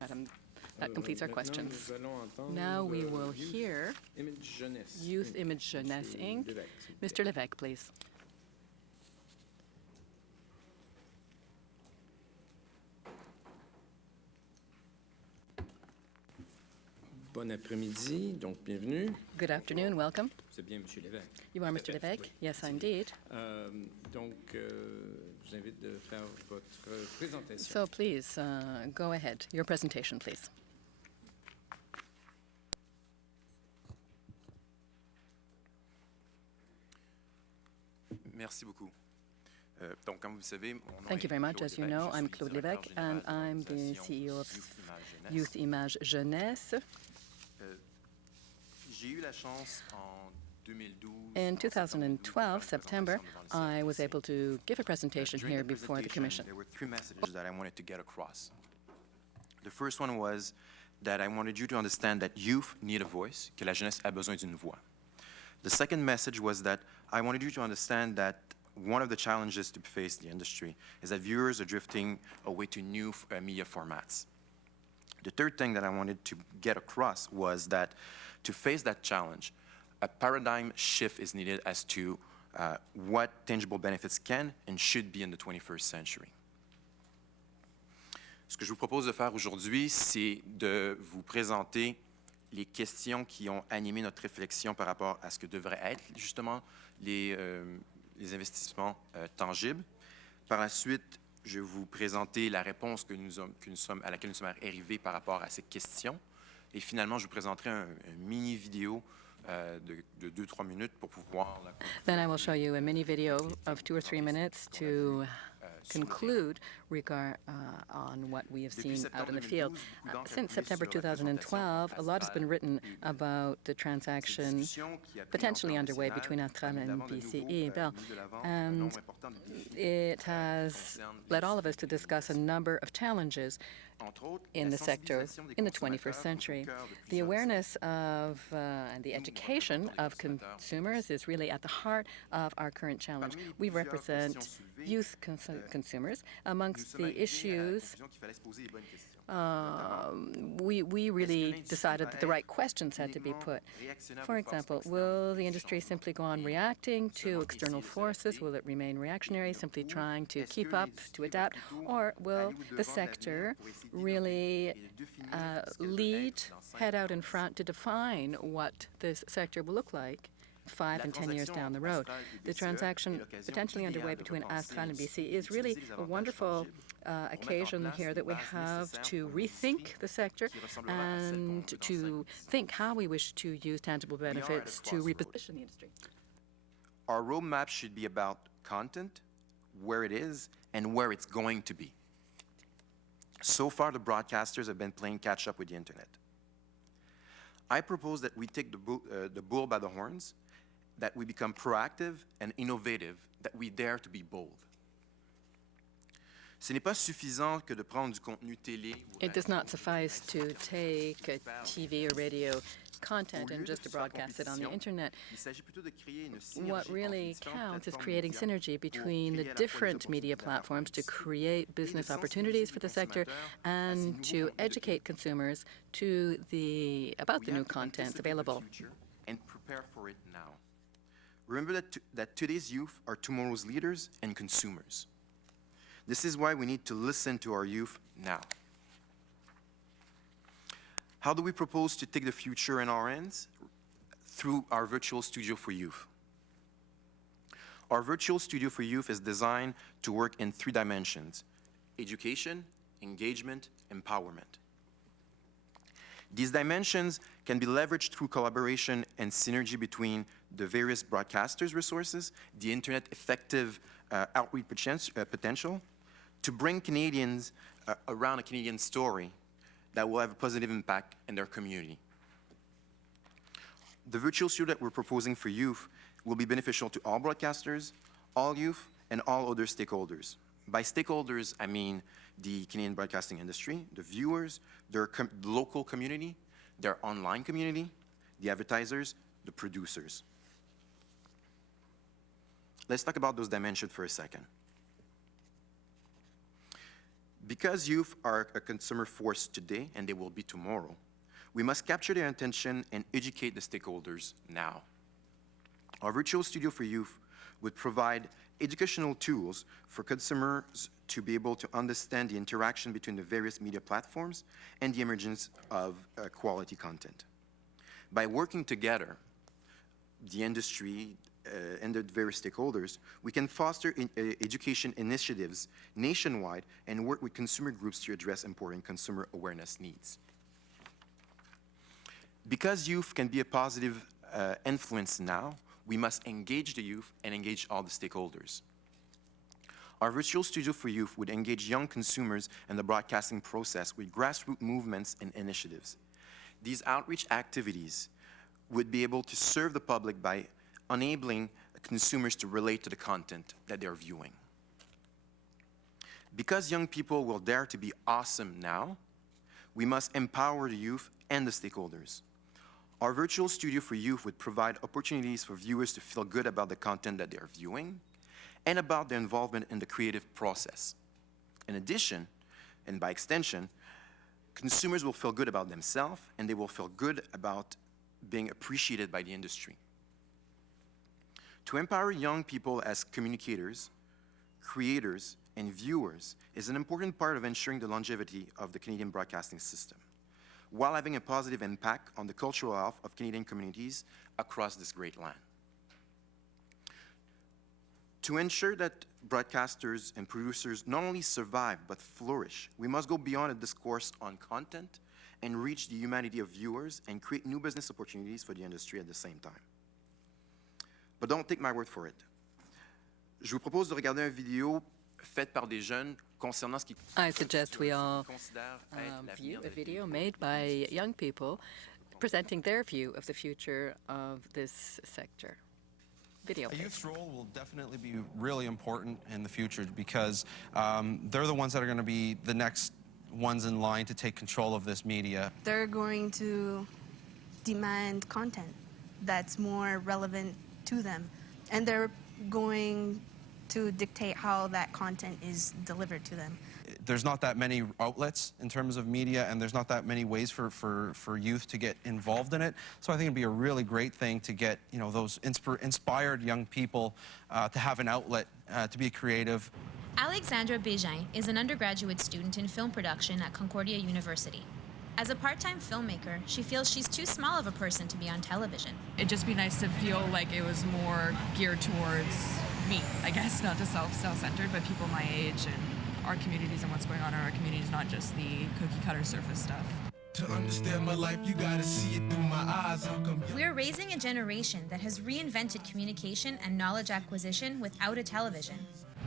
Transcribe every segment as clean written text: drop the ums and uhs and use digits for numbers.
Madam, that completes our questions. Now we will hear Youth Image Jeunesse, Inc. Mr. Levesque, please. Bon après-midi, donc bienvenue. Good afternoon, welcome. C'est bien, Monsieur Levesque. You are Mr. Levesque? Oui. Yes, indeed. Donc, je vous invite de faire votre présentation. So please, go ahead. Your presentation, please. Merci beaucoup. Donc, comme vous savez, mon nom Thank you est very much. Claude As you Levesque. know, Je I'm suis Claude directeur Levesque, and général de I'm the l'organisation CEO of Youth Image Jeunesse. Youth Image Jeunesse. J'ai eu la chance en 2012. In 2012, September, I was able to give a presentation During here the before the presentation, Commission. There were three messages that I wanted to get across. The first one was that I wanted you to understand that youth need a voice, que la jeunesse a besoin d'une voix. The second message was that I wanted you to understand that one of the challenges to face the industry is that viewers are drifting away to new media formats. The third thing that I wanted to get across was that to face that challenge, a paradigm shift is needed as to what tangible benefits can and should be in the 21st century. Ce que je vous propose de faire aujourd'hui, c'est de vous présenter les questions qui ont animé notre réflexion par rapport à ce que devraient être justement les investissements tangibles. Par la suite, je vais vous présenter la réponse à laquelle nous sommes arrivés par rapport à ces questions. Et finalement, je vous présenterai un mini vidéo de 2-3 minutes pour pouvoir... Then I will show you a mini video of 2 or 3 minutes to conclude on what we have seen out in the field. Since September 2012, a lot has been written about the transaction potentially underway between ASTRAL and BCE, Bell, and it has led all of us to discuss a number of challenges in the sector in the 21st century. The awareness of and the education of consumers is really at the heart of our current challenge. We represent youth consumers. Amongst the issues, we really decided that the right questions had to be put. For example, will the industry simply go on reacting to external forces? Will it remain reactionary, simply trying to keep up, to adapt? Or will the sector really head out in front to define what this sector will look like 5 and 10 years down the road? The transaction potentially underway between ASTRAL and BCE is really a wonderful occasion here that we have to rethink the sector and to think how we wish to use tangible benefits to reposition the industry. Our roadmap should be about content, where it is, and where it's going to be. So far, the broadcasters have been playing catch-up with the Internet. I propose that we take the bull by the horns, that we become proactive and innovative, that we dare to be bold. Ce n'est pas suffisant que de prendre du contenu télé. It does not suffice to take a TV or radio content and just to broadcast it on the Internet. What really counts is creating synergy between the different media platforms to create business opportunities for the sector and to educate consumers about the new contents available. And prepare for it now. Remember that today's youth are tomorrow's leaders and consumers. This is why we need to listen to our youth now. How do we propose to take the future in our hands? Through our virtual studio for youth. Our virtual studio for youth is designed to work in 3 dimensions: education, engagement, empowerment. These dimensions can be leveraged through collaboration and synergy between the various broadcasters' resources, the Internet effective outreach potential, to bring Canadians around a Canadian story that will have a positive impact in their community. The virtual studio that we're proposing for youth will be beneficial to all broadcasters, all youth, and all other stakeholders. By stakeholders, I mean the Canadian broadcasting industry, the viewers, their local community, their online community, the advertisers, the producers. Let's talk about those dimensions for a second. Because youth are a consumer force today, and they will be tomorrow, we must capture their attention and educate the stakeholders now. Our virtual studio for youth would provide educational tools for consumers to be able to understand the interaction between the various media platforms and the emergence of quality content. By working together, the industry and the various stakeholders, we can foster education initiatives nationwide and work with consumer groups to address important consumer awareness needs. Because youth can be a positive influence now, we must engage the youth and engage all the stakeholders. Our virtual studio for youth would engage young consumers in the broadcasting process with grassroots movements and initiatives. These outreach activities would be able to serve the public by enabling consumers to relate to the content that they're viewing. Because young people will dare to be awesome now, we must empower the youth and the stakeholders. Our virtual studio for youth would provide opportunities for viewers to feel good about the content that they're viewing and about their involvement in the creative process. In addition, and by extension, consumers will feel good about themselves and they will feel good about being appreciated by the industry. To empower young people as communicators, creators, and viewers is an important part of ensuring the longevity of the Canadian broadcasting system, while having a positive impact on the cultural health of Canadian communities across this great land. To ensure that broadcasters and producers not only survive but flourish, we must go beyond a discourse on content and reach the humanity of viewers and create new business opportunities for the industry at the same time. But don't take my word for it. Je vous propose de regarder une vidéo faite par des jeunes concernant ce qui I suggest we all considèrent être l'avenir view de a la video made by young people presenting their view of the future of this sector. Video, A please. youth's role will definitely be really important in the future because they're the ones that are going to be the next ones in line to take control of this media. They're going to demand content that's more relevant to them, and they're going to dictate how that content is delivered to them. There's not that many outlets in terms of media, and there's not that many ways for youth to get involved in it. So I think it'd be a really great thing to get, you know, those inspired young people to have an outlet to be creative. Alexandra Bégin is an undergraduate student in film production at Concordia University. As a part-time filmmaker, she feels she's too small of a person to be on television. It'd just be nice to feel like it was more geared towards me, I guess, not to self-centered, but people my age and our communities and what's going on in our communities, not just the cookie-cutter surface stuff. To understand my life, you gotta see it through my eyes. We're raising a generation that has reinvented communication and knowledge acquisition without a television.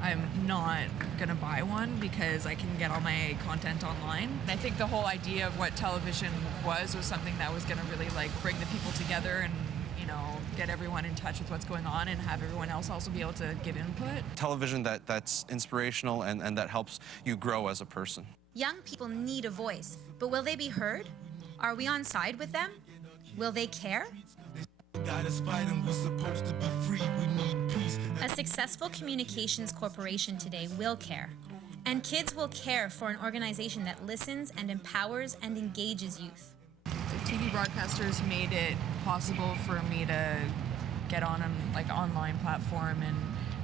I'm not gonna buy one because I can get all my content online. I think the whole idea of what television was something that was gonna really like bring the people together and, you know, get everyone in touch with what's going on and have everyone else also be able to give input. Television that's inspirational and that helps you grow as a person. Young people need a voice, but will they be heard? Are we on side with them? Will they care? Gotta fight and we're supposed to be free. We need peace. A successful communications corporation today will care. And kids will care for an organization that listens and empowers and engages youth. TV broadcasters made it possible for me to get on an online platform and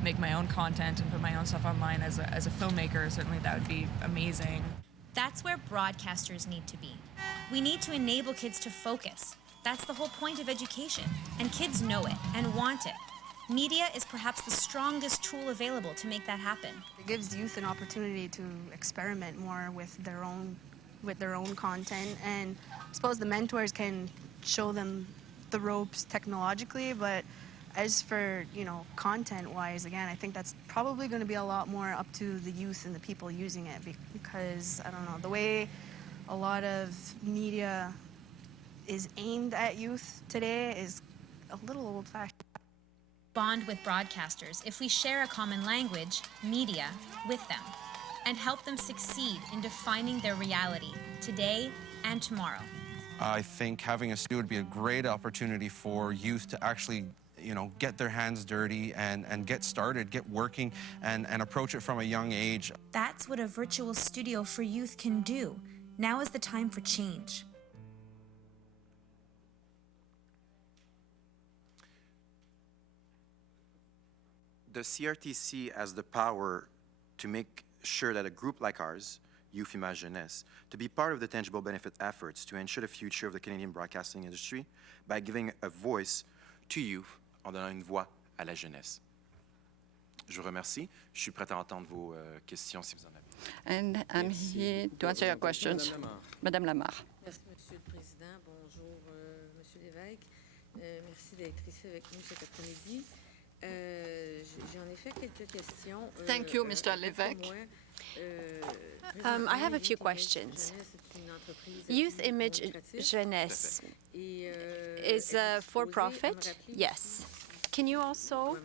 make my own content and put my own stuff online as a filmmaker. Certainly that would be amazing. That's where broadcasters need to be. We need to enable kids to focus. That's the whole point of education, and kids know it and want it. Media is perhaps the strongest tool available to make that happen. It gives youth an opportunity to experiment more with their own content, and I suppose the mentors can show them the ropes technologically, but as for, you know, content-wise, again, I think that's probably going to be a lot more up to the youth and the people using it because, I don't know, the way a lot of media is aimed at youth today is a little old-fashioned. Bond with broadcasters if we share a common language, media, with them, and help them succeed in defining their reality today and tomorrow. I think having a studio would be a great opportunity for youth to actually you know, get their hands dirty and get started, get working, and approach it from a young age. That's what a virtual studio for youth can do. Now is the time for change. The CRTC has the power to make sure that a group like ours, Youth Image Jeunesse, to be part of the tangible benefit efforts to ensure the future of the Canadian broadcasting industry by giving a voice to youth en donnant une voix à la jeunesse. Je vous remercie. Je suis prêt à entendre vos questions si vous en avez. And I'm here to answer your questions. Madame Lamarre. Merci, Monsieur le Président. Bonjour, Monsieur Levesque. Merci d'être ici avec nous cet après-midi. J'ai en effet quelques questions. Thank you, Mr. Levesque. I have a few questions. Youth Image Jeunesse is for-profit? Yes. Can you also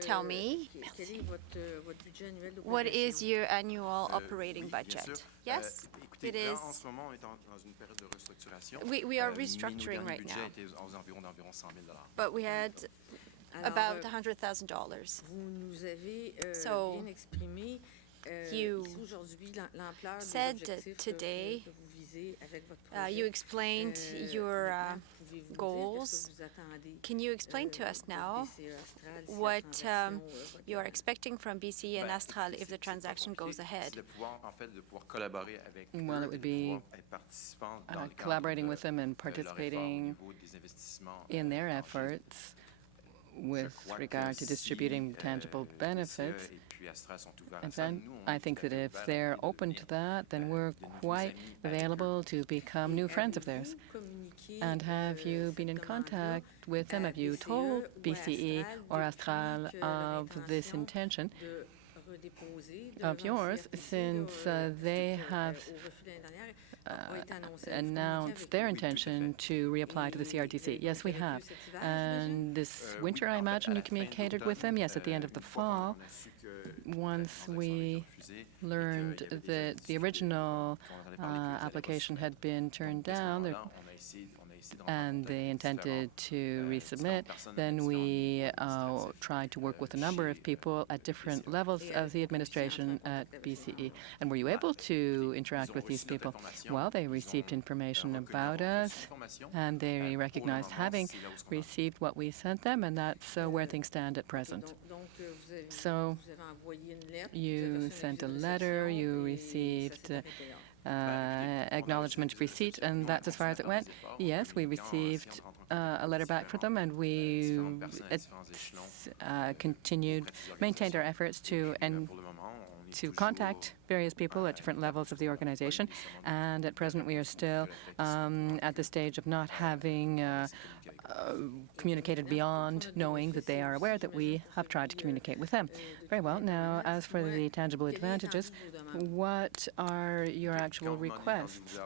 tell me what is your annual operating budget? Yes, it is. We are restructuring right now, but we had about $100,000. So you said today, you explained your goals. Can you explain to us now what you are expecting from BCE and ASTRAL if the transaction goes ahead? Well, it would be collaborating with them and participating in their efforts with regard to distributing tangible benefits. And then I think that if they're open to that, then we're quite available to become new friends of theirs. And have you been in contact with them? Have you told BCE or ASTRAL of this intention of yours, since they have announced their intention to reapply to the CRTC? Yes, we have. And this winter, I imagine you communicated with them? Yes, at the end of the fall, once we learned that the original application had been turned down, and they intended to resubmit, then we tried to work with a number of people at different levels of the administration at BCE. And were you able to interact with these people? Well, they received information about us, and they recognized having received what we sent them, and that's where things stand at present. So you sent a letter, you received acknowledgement of receipt, and that's as far as it went. Yes, we received a letter back from them, and we maintained our efforts to contact various people at different levels of the organization. And at present, we are still at the stage of not having communicated beyond knowing that they are aware that we have tried to communicate with them. Very well. Now, as for the tangible advantages, what are your actual requests?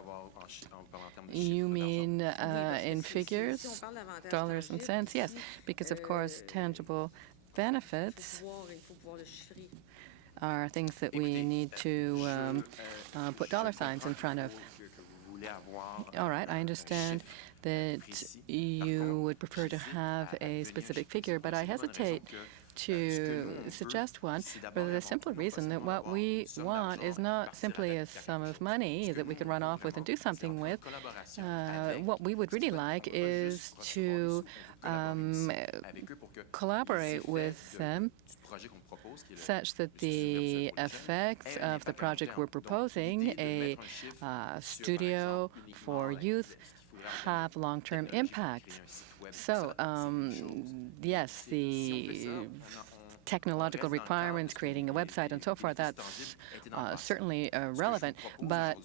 You mean in figures, dollars and cents? Yes, because of course tangible benefits are things that we need to put dollar signs in front of. All right, I understand that you would prefer to have a specific figure, but I hesitate to suggest one for the simple reason that what we want is not simply a sum of money that we can run off with and do something with. What we would really like is to collaborate with them such that the effects of the project we're proposing, a studio for youth, have long-term impact. So, yes, the technological requirements, creating a website and so forth, that's certainly relevant, but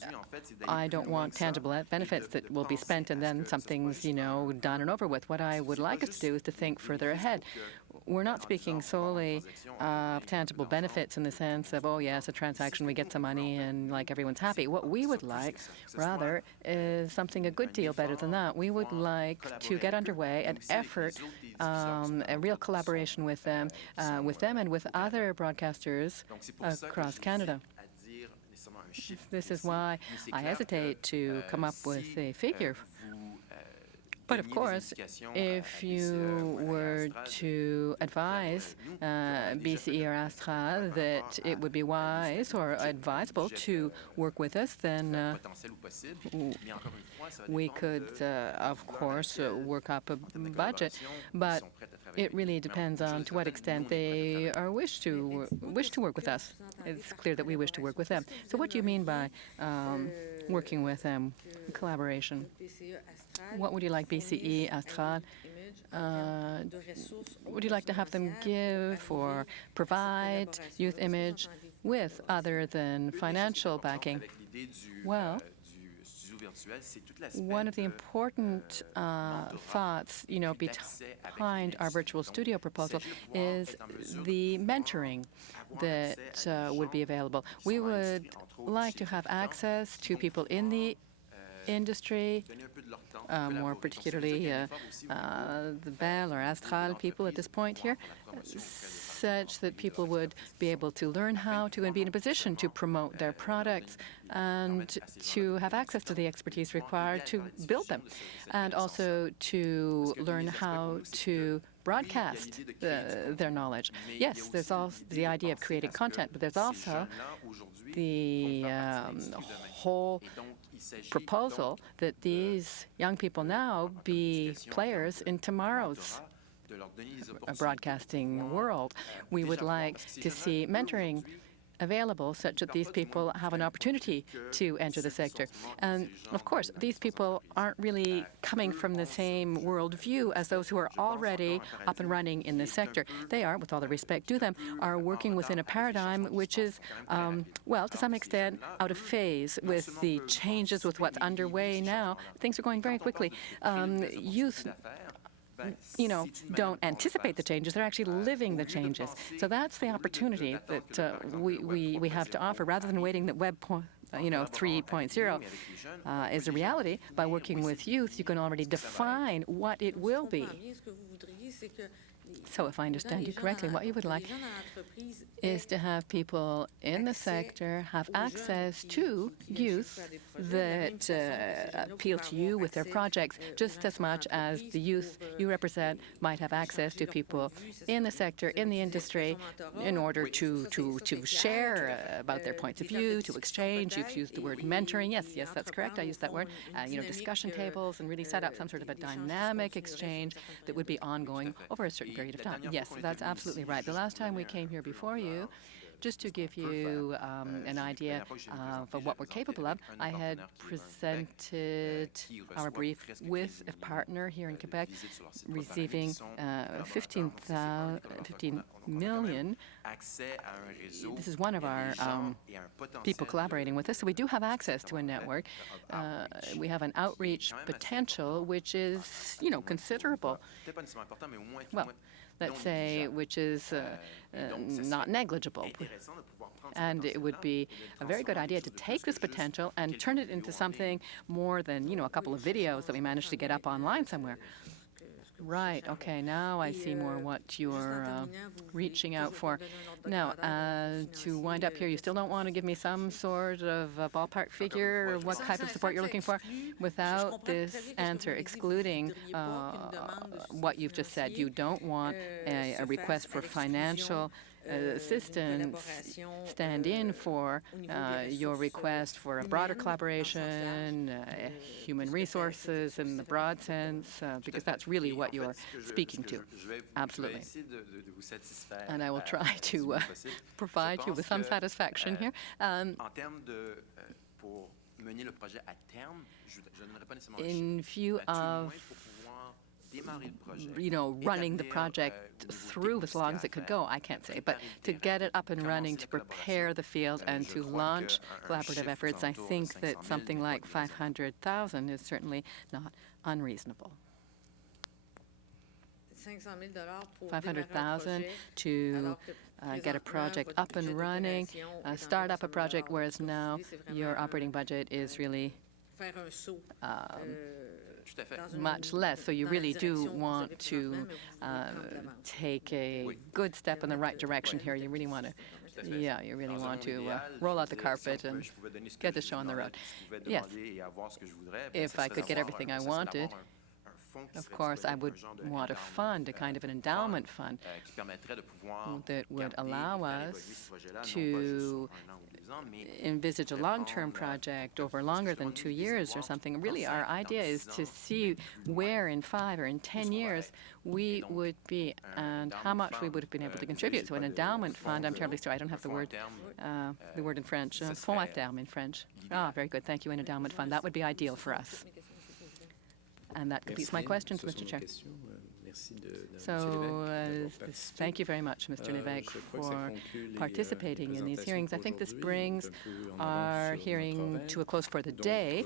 I don't want tangible benefits that will be spent and then something's, done and over with. What I would like us to do is to think further ahead. We're not speaking solely of tangible benefits in the sense of, oh yes, a transaction, we get some money and like everyone's happy. What we would like, rather, is something a good deal better than that. We would like to get underway an effort, a real collaboration with them and with other broadcasters across Canada. This is why I hesitate to come up with a figure. But of course, if you were to advise BCE or ASTRAL that it would be wise or advisable to work with us, then we could, of course, work up a budget. But it really depends on to what extent they are wish to work with us. It's clear that we wish to work with them. So what do you mean by working with them, collaboration? What would you like BCE, ASTRAL, would you like to have them give or provide youth image with other than financial backing? Well, one of the important thoughts, behind our virtual studio proposal is the mentoring that would be available. We would like to have access to people in the industry, more particularly the Bell or Astral people at this point here, such that people would be able to learn how to and be in a position to promote their products and to have access to the expertise required to build them, and also to learn how to broadcast their knowledge. Yes, there's also the idea of creating content, but there's also the whole proposal that these young people now be players in tomorrow's broadcasting world. We would like to see mentoring available such that these people have an opportunity to enter the sector. And of course, these people aren't really coming from the same worldview as those who are already up and running in the sector. They are, with all the respect due them, are working within a paradigm which is, well, to some extent, out of phase with the changes, with what's underway now. Things are going very quickly. Youth don't anticipate the changes, they're actually living the changes. So that's the opportunity that we have to offer, rather than waiting that Web 3.0 is a reality. By working with youth, you can already define what it will be. So if I understand you correctly, what you would like is to have people in the sector have access to youth that appeal to you with their projects, just as much as the youth you represent might have access to people in the sector, in the industry, in order to share about their points of view, to exchange. You've used the word mentoring. Yes, that's correct. I used that word. Discussion tables, and really set up some sort of a dynamic exchange that would be ongoing over a certain period of time. Yes, that's absolutely right. The last time we came here before you, just to give you an idea of what we're capable of, I had presented our brief with a partner here in Quebec, receiving 15 million. This is one of our people collaborating with us. So we do have access to a network. We have an outreach potential which is, considerable. Well, let's say, which is not negligible. And it would be a very good idea to take this potential and turn it into something more than, a couple of videos that we managed to get up online somewhere. Right, okay, now I see more what you're reaching out for. Now, to wind up here, you still don't want to give me some sort of ballpark figure of what type of support you're looking for? Without this answer, excluding what you've just said, you don't want a request for financial assistance stand in for your request for a broader collaboration, human resources in the broad sense, because that's really what you're speaking to. Absolutely. And I will try to provide you with some satisfaction here. In view of running the project through as long as it could go, I can't say. But to get it up and running, to prepare the field and to launch collaborative efforts, I think that something like 500,000 is certainly not unreasonable. 500,000 to get a project up and running, start up a project, whereas now your operating budget is really much less. So you really do want to take a good step in the right direction here. You really want to, you really want to roll out the carpet and get the show on the road. Yes, if I could get everything I wanted, Of course, I would want a fund, a kind of an endowment fund that would allow us to envisage a long-term project over longer than 2 years or something. Really, our idea is to see where in 5 or in 10 years we would be and how much we would have been able to contribute. So an endowment fund, I'm terribly sorry, I don't have the word in French, fonds à terme in French. Ah, very good, thank you, an endowment fund. That would be ideal for us. And that completes my questions, Mr. Chair. So thank you very much, Mr. Levesque, for participating in these hearings. I think this brings our hearing to a close for the day.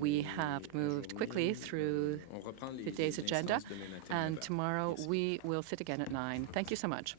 We have moved quickly through the day's agenda, and tomorrow we will sit again at 9. Thank you so much.